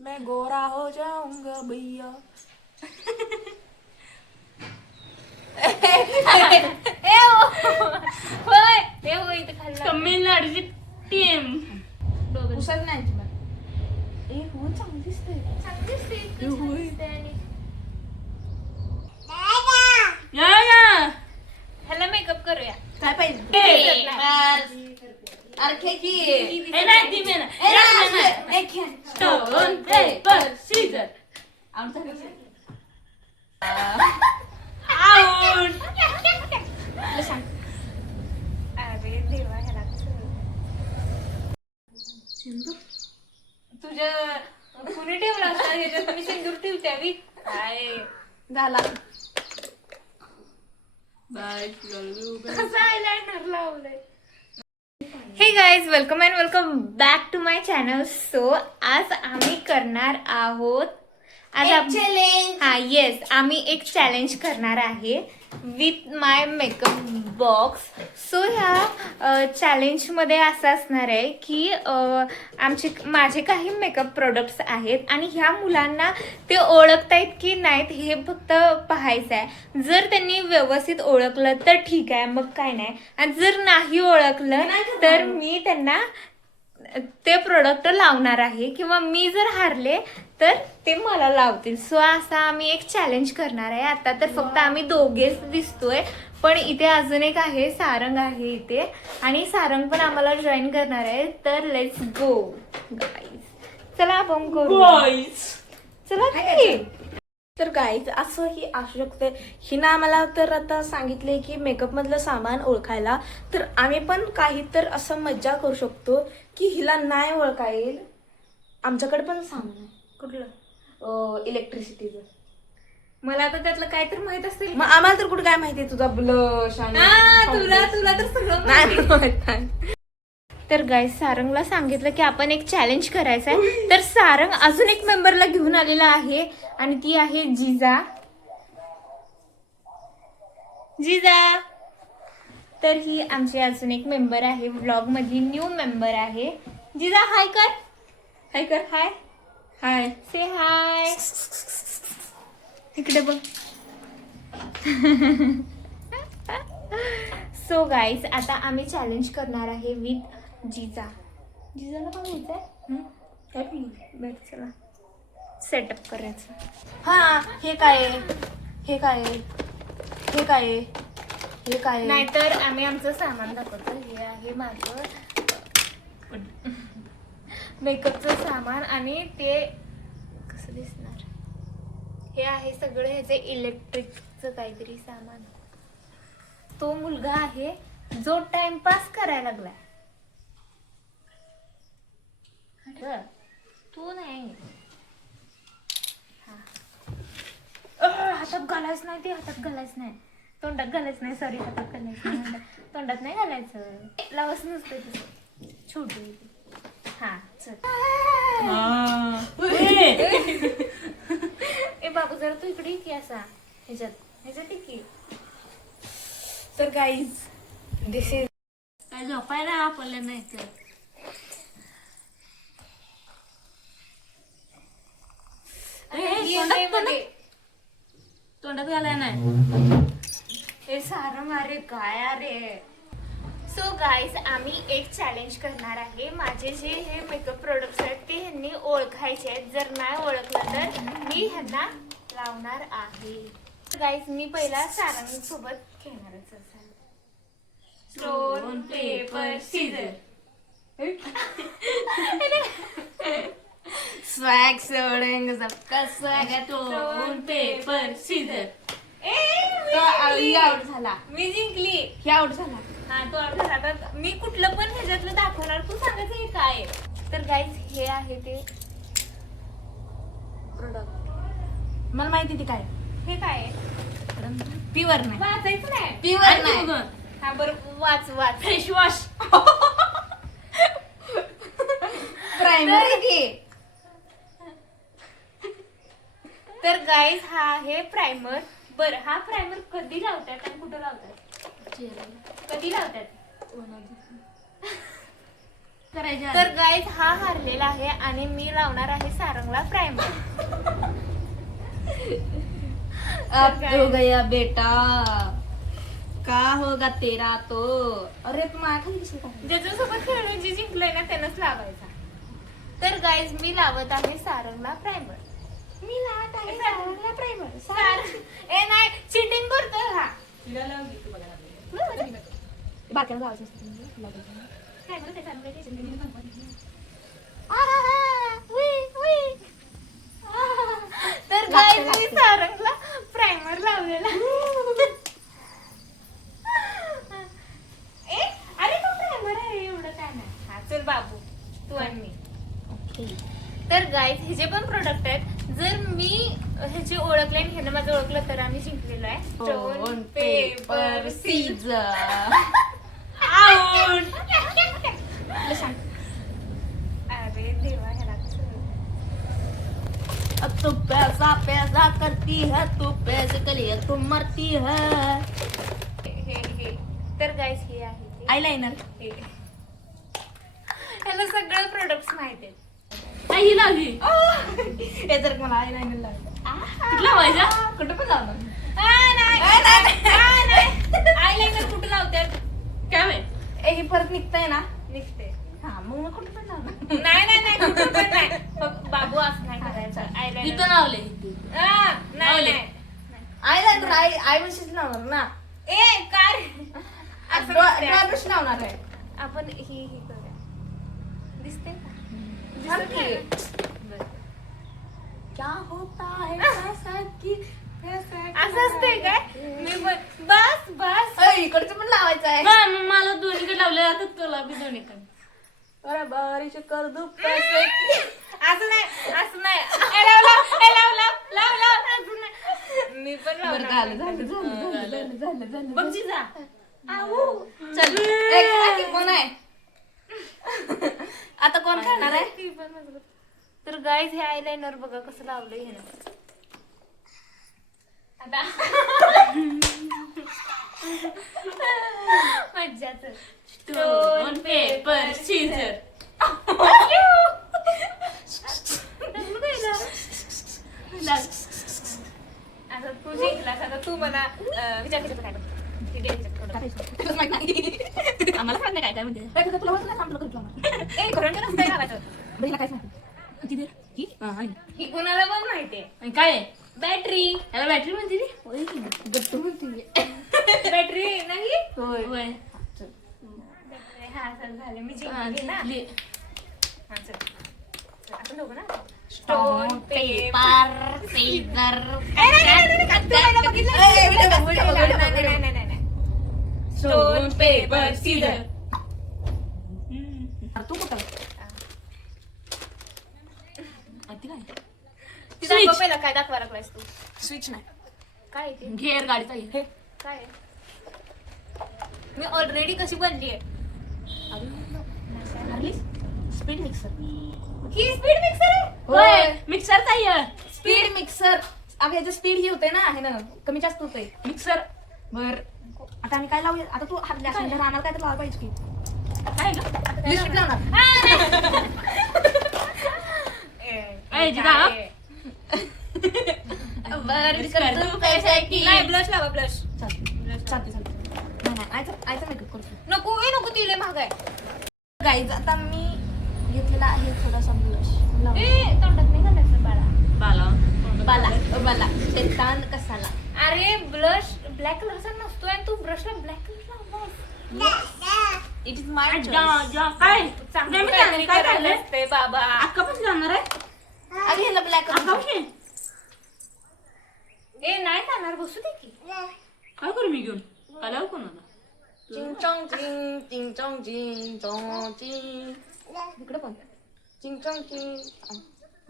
मैं गोरा हो जाऊंगा भैया. तमिळनाडूची टीम. पुसत नाही तुला. हो चांगली दिसते. ह्याला मेकअप करूया. काय पाहिजे? Stone paper scissor. अरे देवा, ह्याला तुझ्या कुणी ठेवला असता ह्याच्यात? मी सिंदूर ठेवते आम्ही. काय झाला. कसं आयलाइनर लावलंय. Hey guys, welcome and welcome back to my channel. So आज आम्ही करणार आहोत आम्ही एक चॅलेंज करणार आहे with my makeup box. So ह्या चॅलेंजमध्ये असं असणार आहे की माझे काही मेकअप प्रोडक्ट्स आहेत आणि ह्या मुलांना ते ओळखतायत की नाहीत हे फक्त पाहायचं आहे. जर त्यांनी व्यवस्थित ओळखलं तर ठीक आहे, मग काय नाही. आणि जर नाही ओळखलं तर मी त्यांना ते प्रोडक्ट लावणार आहे किंवा मी जर हारले तर ते मला लावतील. सो असा आम्ही एक चॅलेंज करणार आहे. आता तर फक्त आम्ही दोघेच दिसतोय, पण इथे अजून एक आहे, सारंग आहे इथे, आणि सारंग पण आम्हाला जॉईन करणार आहे. तर लेट्स गो गाईज. चला आपण करू. चला की. तर गाईज असंही असू शकते. हिनं आम्हाला तर आता सांगितले की मेकअप मधलं सामान ओळखायला, तर आम्ही पण काही तर असं मज्जा करू शकतो की हिला नाही ओळखा येईल. आमच्याकडे पण सामान आहे. कुठलं? इलेक्ट्रिसिटीचं. मला आता त्यातलं काय तर माहित असेल. मग आम्हाला तर कुठं काय माहितीये तुझा ब्लश आणि तुला तर सगळं नाही माहित नाही. तर गाईज, सारंगला सांगितलं की आपण एक चॅलेंज करायचं आहे. तर सारंग अजून एक मेंबरला घेऊन आलेला आहे आणि ती आहे जिजा. जिजा. तर ही आमची अजून एक मेंबर आहे, व्लॉग मधली न्यू मेंबर आहे. जिजा हाय कर. हाय कर. हाय हाय से हाय. इकडे बघ. सो गाईज, आता आम्ही चॅलेंज करणार आहे विथ जिजा. जिजाला काय माहित चला सेटअप करायचं. हा, हे काय आहे? हे काय आहे? हे काय आहे? हे काय आहे? नाहीतर आम्ही आमचं सामान दाखवतो. हे आहे माझं मेकअपचं सामान आणि ते कसं दिसणार. हे आहे सगळं ह्याचे इलेक्ट्रिकचं काहीतरी सामान. तो मुलगा आहे जो टाइमपास करायला लागलाय. तू नाही. हातात घालायच नाही, ते हातात घालायच नाही, तोंडात घालायच नाही. सॉरी, हातात घालायचं नाही, तोंडात नाही घालायचं. लावच नसतं तसं छोटी. हा चल. ए बाबू, जरा तू इकडे की असा ह्याच्यात की. तर गाईज दिस इज काय झोपायला आपलं नाही तर. तोंडात घालाय नाही. हे सारं अरे काय अरे. सो गाईज, आम्ही एक चॅलेंज करणार आहे. माझे जे हे मेकअप प्रोडक्ट्स आहेत ते ह्यांनी ओळखायचे आहेत. जर नाही ओळखलं तर मी ह्यांना लावणार आहे. गाईज, मी पहिला सारंग सोबत खेळणार आहे. Stone paper scissor. स्वॅग सोडेंगे सबका swag. Stone paper scissor. Out झाला. मी जिंकली. हे आउट झाला. हा, तो आउट झाला. आता मी कुठलं पण ह्याच्यातलं दाखवणार, तू सांगायचं हे काय आहे. तर गाईज, हे आहे ते प्रोडक्ट. मला माहिती ती काय. हे काय आहे. प्युअर नाही. वाचायचं नाही. प्युअर नाही. हा बरं, वाच. Face wash. प्रायमर घे. तर गाईज, हा आहे प्रायमर. बरं, हा प्रायमर कधी लावतात आणि कुठं लावतात? कधी लावतात? करायच्या तर गाईज हा हारलेला आहे आणि मी लावणार आहे सारंगला प्रायमर. अब हो गया बेटा, का होगा तेरा तो. अरे तू माझ्या खाली दिसली का? ज्याच्यासोबत खेळून जे जिंकलंय ना त्यानंच लावायचा. तर गाईज मी लावत आहे सारंगला प्रायमर. मी लावत आहे सारंगला प्रायमर. ए नाही, चिटिंग करतोय हा. बाकीला लावायचं असतं. प्रायमर ते चालू आहे. तर गाईज मी सारंगला प्रायमर लावलेला. ए अरे तो प्रायमर आहे, एवढं काय नाही. हा चल बाबू, तू आणि मी. तर गाईज हे जे पण प्रोडक्ट आहेत, जर मी ह्याची ओळखले आणि ह्यानं माझं ओळखलं तर आम्ही जिंकलेलो आहे. Stone paper scissor. अरे देवा, ह्याला कसं अब तू पैसा पैसा करती है, तू पैसे के लिए तू मरती है. हे तर गाईज हे आहे ते. आयलाइनर हे. ह्याला सगळं प्रोडक्ट्स माहित आहेत. ही लावली. हे जर मला आयलाइनर लागलं कुठला व्हायचा? कुठं पण लावणार. आयलाइनर कुठे लावतात? काय माहित. हे परत निघतंय ना. निघते. हा मग कुठं पण लावणार. नाही कुठे पण नाही. फक्त बाबू असं नाही करायचं. इथं आयलाइनर लावले. नाही. आयलाइनर आय ब्रशेस लावणार ना. ए काय असं ड्रॉय नसते. ब्रश लावणार आहे. आपण ही करूया. दिसते का? थांब दिसत की. नाही ना? बरं. क्या होता है ऐसा की असं असतंय काय? मी बस इकडचं पण लावायचं आहे. मला दोन्हीकडे लावले, आता तुला बी दोन्हीकडे. अरे बारिश कर दू पैसे की. असं नाही. ए, लाव. असं नाही. मी पण लावणार. झालं. बघ जिजा. चल एक की कोण आहे? आता कोण खेळणार आहे? ती पण मजबूत. तर गाईज हे आयलाइनर बघा कसं लावलंय ह्यानं. आता मज्जाच. Stone paper scissor. आता तू जिंकलास. आता तू मला विचार केला काय बघ. ती द्यायचं थोडं. तुलाच माहित नाही. आम्हाला सांग ना काय म्हणते. काय तुझं तुला होतं ना सांग तुला करतो. ए करंट नसतंय लावायचं. बहिला काय सांगतो? ही कोणाला पण माहितीये. आणि काय आहे? बॅटरी. याला बॅटरी म्हणते ती? गट्टू म्हणते. बॅटरी नाही. होय. हा चल झालं, मी हा, जिंकली ना. जिंकली. हा चल आपण दोघं ना. Stone paper paper scissor. Stone paper scissor. तू कुठं? तिला पहिला काय दाखवा लागलास तू? स्विच नाही. काय ते? घेर गाडीचा घे. काय मी ऑलरेडी कशी बनली आहे? Speed mixer. ही स्पीड मिक्सर आहे. होय मिक्सर काय स्पीड मिक्सर. अगं याचं स्पीड ही होते ना, हे ना कमी जास्त होते. मिक्सर बर आता आम्ही काय लावूया? आता तू हरल्या राहणार काय तर लावायला पाहिजे की. काय ग? लिपस्टिक लावणार. ए, जिजा. कर तू पैसे की. नाही ब्लश लावा ब्लश. चालते. नाही आयचं मेकअप करतो. नको तिले महाग आहे. गाईज आता मी घेतलेला आहे थोडासा ब्लश. ए तोंडात नाही घालायचं बाळा. बाला शैतान कसाला. अरे ब्लश ब्लॅक कलरचा नसतोय आणि तू ब्रशला ब्लॅक कलर लावलास. इट इज माय काय चांगलं नाही, काहीतरी काय करायला झालंय? असतंय बाबा. अक्का पण जाणार आहे. आधी ह्याला ब्लॅक अक्का करून पण? ए नाही जाणार, बसू दे की. काय करू मी घेऊन आल्यावर कोणाला? चिंग चॉंग चिंग चिंग चॉंग चिंग चॉंग चिंग. इकडे पण चिंग चॉंग चिंग.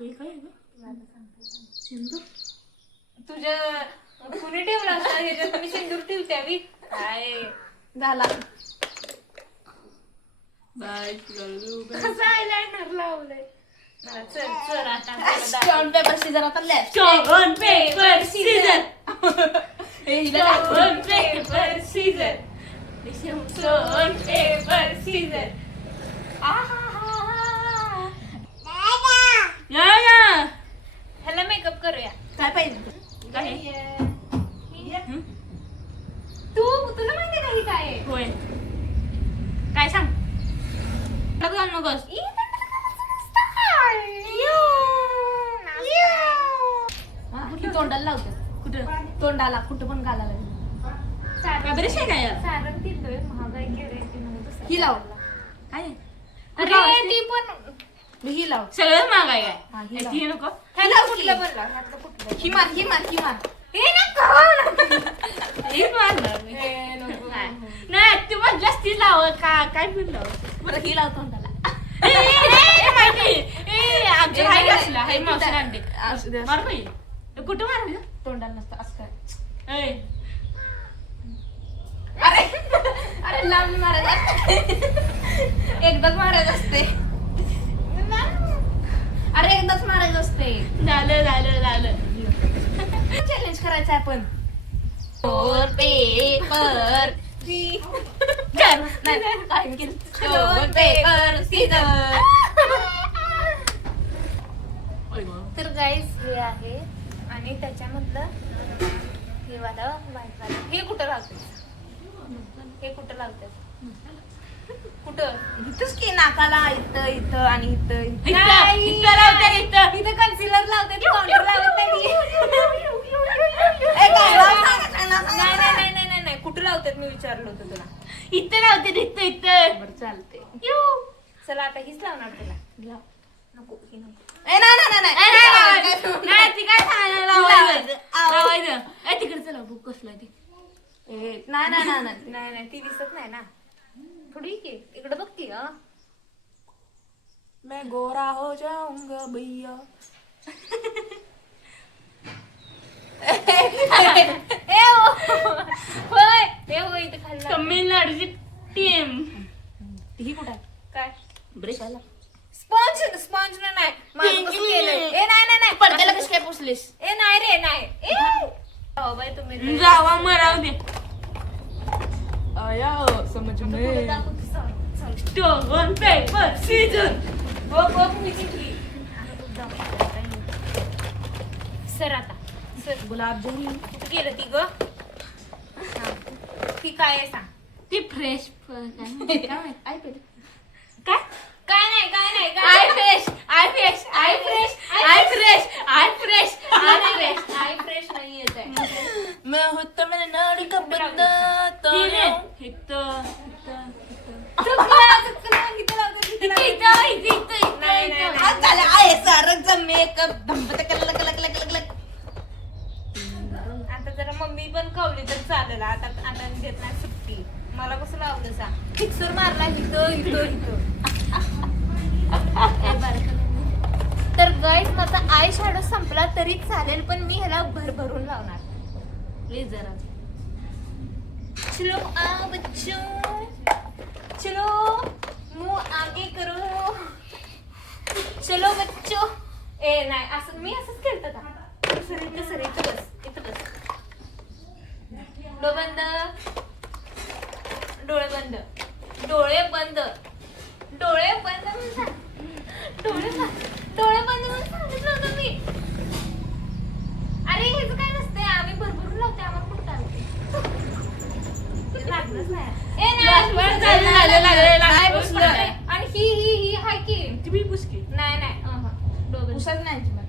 हे काय आहे ग? सिंदूर. तुझ्या कुणी ठेवला असता ह्याच्यात? मी सिंदूर ठेवत्यावी काय झाला. बाय गळू बाय. कसं आयलाइनर लावलंय. चल आता स्टोन पेपर सीजर आता left. Stone paper scissor. Stone paper scissor. Stone paper scissor. आहा ह्याला मेकअप करूया. काय पाहिजे काय तुला माहिती का ही काय आहे? होय काय सांग घाल नकोस. कुठे तोंडाला लावते कुठं तोंडाला कुठं पण घालायला काय बरेच आहे काय सारण तिथं महागाई गिराईची नव्हतं. ही लाव काय अरे ती पण ही लाव सगळं महागाय हा, काय ही लाव. ती नको ह्याला कुठलं पण लाव, ह्यातलं कुठलं. ही मार ही मार ही मार हे नको. एक मारणार मी. हे नको. नाही ती पण जास्ती लाव काय पण लाव बरं ही लाव तोंडाला आमच्या हाय असला हाय मावशी आणते असू दे, असू मार नाही कुठं मारलं तोंडाला नसतं असं काय ऐ, अरे अरे लांब मारायचं एकदाच मारायचं असते अरे एकदाच मारायचं असते झालं चॅलेंज करायचं आहे आपण stone paper stone paper scissor तर गाईज हे आहे आणि त्याच्यामधलं हे वाला व्हाईट वाला हे कुठं लावते हे कुठं लावते कुठं इथंच की नाकाला इथं इथं आणि इथं इथं इथं लावते इथं इथं कन्सिलर लावते काउंटर लावत नाही ए, काय नाव सांगा, काय नाव सांगा? नाही नाही नाही नाही नाही कुठं लावतात मी विचारलं होतं तुला इथं लावते इथं बरं चालते चला आता हीच लावणार तुला नको ही नको ए नाही नाही नाही नाही ती काय सांगायला लावायचं ए तिकडे चला बुक कसला ती ए, नाही नाही नाही नाही नाही नाही ती दिसत नाही ना थोडी की इकडे बघ की मैं गोरा हो जाऊंगा भैया होय हे होय इथे खाली लाव. तमिळनाडूची टीम ही कुठं आहे काय ब्रेक आला स्पॉन्ज स्पॉन्ज नाही माझं कसं केलंय? ए नाही नाही नाही पडद्याला कशी काय पुसलीस ए नाही रे नाही ए हो बाई तुम्ही तर- जावा मराव दे आया समझ पुढे दाखव की सर. चल. स्टोन पेपर सीझर बघ मी जिंकली. सर आता सर गुलाब जामुन कुठे गेलं ती ग ती काय आहे सांग ती फ्रेश आई पहिले काय काय नाही I fresh I fresh I fresh I fresh I fresh I fresh नाही येत आहे मैं हूँ तमिलनाडु का बंदा तो नाही, नाही, नाही. आज झालं आहे सारंगचा मेकअप धंबत कलक कलक कलक कलक आता जरा मम्मी पण कवली तर चालेल आता आता मी देत नाही सुट्टी मला कसं लावलं सांग फिक्सर मारला इथं इथं इथं तर गाईज माझा आय शॅडो संपला तरी चालेल पण मी ह्याला भरभरून लावणार प्लीज जरा चलो आ बच्चों चलो मुंह आगे करो चलो बच्चो ए नाही असं मी असंच केलं का सर इथं बस डोळे बंद डोळे बंद डोळे बंद म्हणून सांग. डोळे बंद म्हणून सांगितलं होतं मी अरे हेच काय नसते आम्ही भरभरून लावते आम्हाला कुठं चालते लागलंच नाही ए नाही नाही पुसलं. आणि ही हाय की तुम्ही पुसकी नाही नाही डोळे बंद. पुसत नाही अजिबात.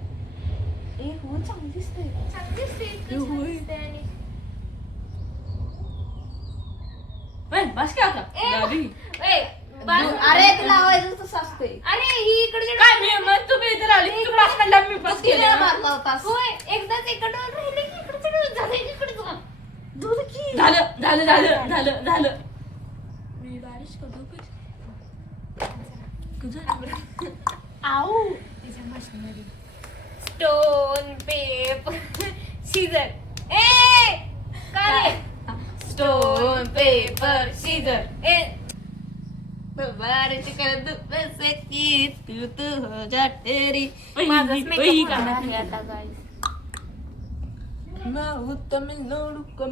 ए हो चांगली दिसते चांगली दिसते, इतकं छान दिसते आणि बस काय होता ए, ए, बस. अरे ते लावायचं तसं असते अरे ही इकडचे काय मी मग तुम्ही इथे लावली तू पास म्हणला मी पास किती वेळा केलं मारला होतास होय एकदाच एका डोळ्यात राहिले की इकडचे डोळे झाले की इकडे जा. दूध की झालं मी बारिश करू आऊ तिच्या मशीनमध्ये स्टोन पेपर सीझर ए काय रे स्टोन पेपर सीझर ए बारिश कर दू पैसे की तू हो जा तेरी माझाच वही मेकअप का? होणार आहे आता गाईस मैं हूँ तमिलनाडु का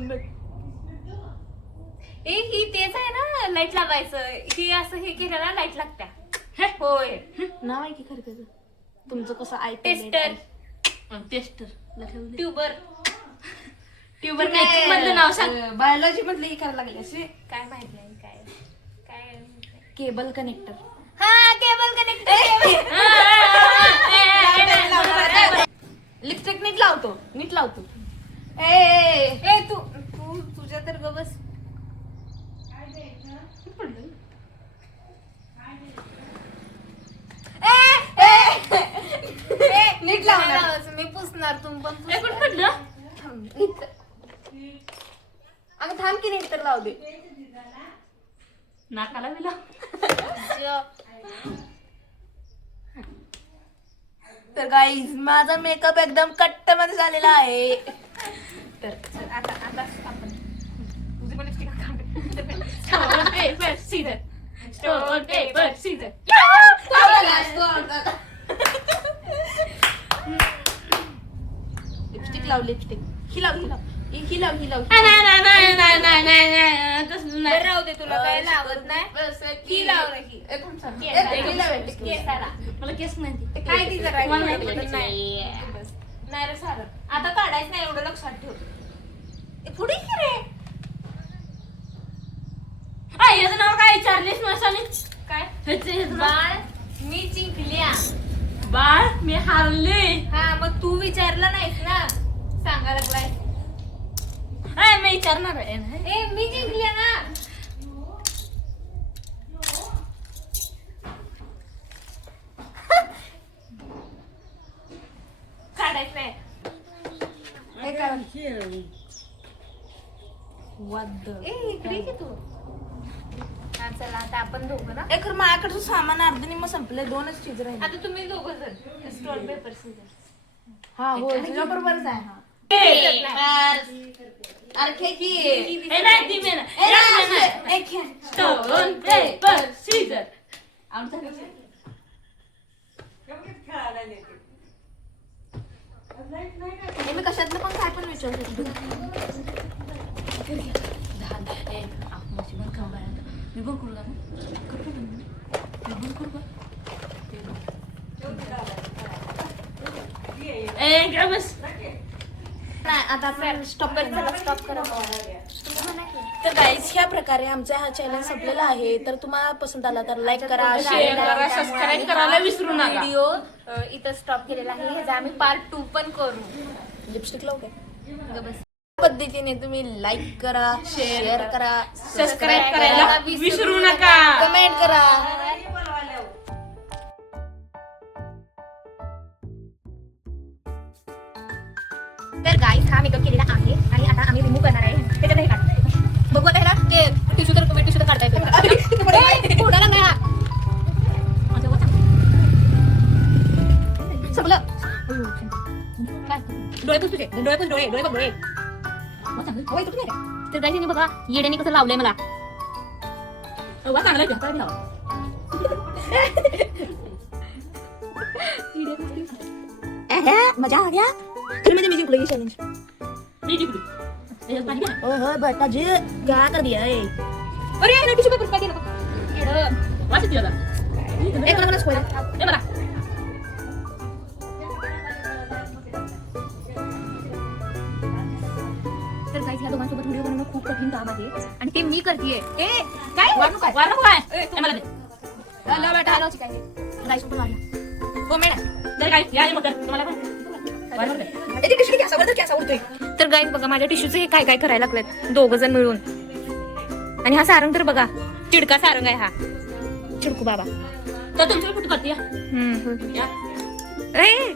ए ही तेच आहे ना लाईट लावायचं ही असं हे केलं ना लाईट लागत्या होय नाव आहे की खरं त्याचं तुमचं कसं टेस्टर, टेस्टर ट्यूबर, ट्यूबर नाही मधलं नाव सांग. बायोलॉजी मधले हे करायला लागले असे काय माहित नाही काय काय केबल कनेक्टर. हा केबल कनेक्टर. लिपस्टिक नीट लावतो, नीट लावतो. ए तू तू तुझ्या तर ग बस. नीट लावणार. मी पुसणार तुम पण ए, कुठं पडलं? अगं थांब की नीट तर लावू दे. नाकाला बिला तर गाईज माझा मेकअप एकदम कट्ट मध्ये झालेला आहे. तर आता आता आपण तुझी पण lipstick काढ. Stone paper scissor stone paper scissor. Lipstick लाव, लिपस्टिक ही लाव, ही लाव, ही लाव, ही लाव. बरं राहू दे तुला काय लावत नाही. ही लाव रे ही. केसाला. मला केस नाही काय ती जरा मला नाही नाही. नाही रे सारं आता काढायचं नाही एवढं लक्षात ठेव. पुढे की रे याचं नाव काय विचारलीस मसाली काय ह्याचं नाव? बाळ मी जिंकल्या. बाळ मी हारले. हा मग तू विचारलं नाहीस ना सांगा लागलाय. मी विचारणार आहे ना. ए मी जिंकल्या ना. काढायचं नाही. हे करा. What the- ए इकडे की तू. हा चला आता आपण दोघं ना. ए खरं माझ्याकडचं सामान अर्ध निम्म संपलंय, 2च चीज राहिले. आता तुम्ही दोघं जण स्टोन पेपर सीझर. हा हो तुझ्या बरोबरच आहे. हा अरे की ए, नाही, ती मी नाही. एक घ्या. Stone paper scissor. आमचा हे मी कशातलं पण काय पण विचारू शकतो. मी बघ करू का? बस नाही आता आपण स्टॉप स्टॉप करा. तर गाईज ह्या प्रकारे आमचा हा चॅलेंज संपलेला आहे. तर तुम्हाला पसंत आला तर लाईक करा, शेअर करा, सबस्क्राईब करायला विसरू नका. व्हिडिओ इथं स्टॉप केलेला आहे. ह्याचा आम्ही पार्ट 2 पण करू. लिपस्टिक लावू काय. बस पद्धतीने तुम्ही लाईक करा, शेअर करा, सबस्क्राईब करायला विसरू नका. कमेंट करा. तर गाईस हा मेकअप केलेला आहे आणि आता आम्ही रिमूव्ह करणार आहे. त्याच्यात हे काढ बघू आता ह्याला ते टिश्यू तर काढता येतो. कोणाला नाही हा सगळं काय डोळे पण तुझे डोळे पण डोळे बघ डोळे. तर गाईस बघा येड्याने कसं लावलंय मला. चांगलं काय मजा आ गया. फिर मुझे म्यूजिक लगी चैलेंज. मी जिंकली. याच्यात पाणी घे. ओहो बेटा जी क्या कर दिया है. अरे ना टिश्यू पेपर काय केलं वाचत याला. एक मला स्क्वेअर. ए मला. तर गाईस ह्या दोघांसोबत व्हिडिओ बनवणं खूप कठीण काम आहे आणि ते मी करतेय. ए काय वारणू काय? ए, मला दे. हॅलो बेटा हॅलो काय गाईस पण आला हो मॅडम. तर काय या मग तुम्हाला पण वारणू दे. तर गाईस बघा माझ्या टिश्यूचे हे काय काय करायला लागलेत दोघं जण मिळून. आणि हा सारंग तर बघा चिडका सारंग आहे हा चिडकू बाबा. तर तुमची कुठं करते या? हम्म या. ए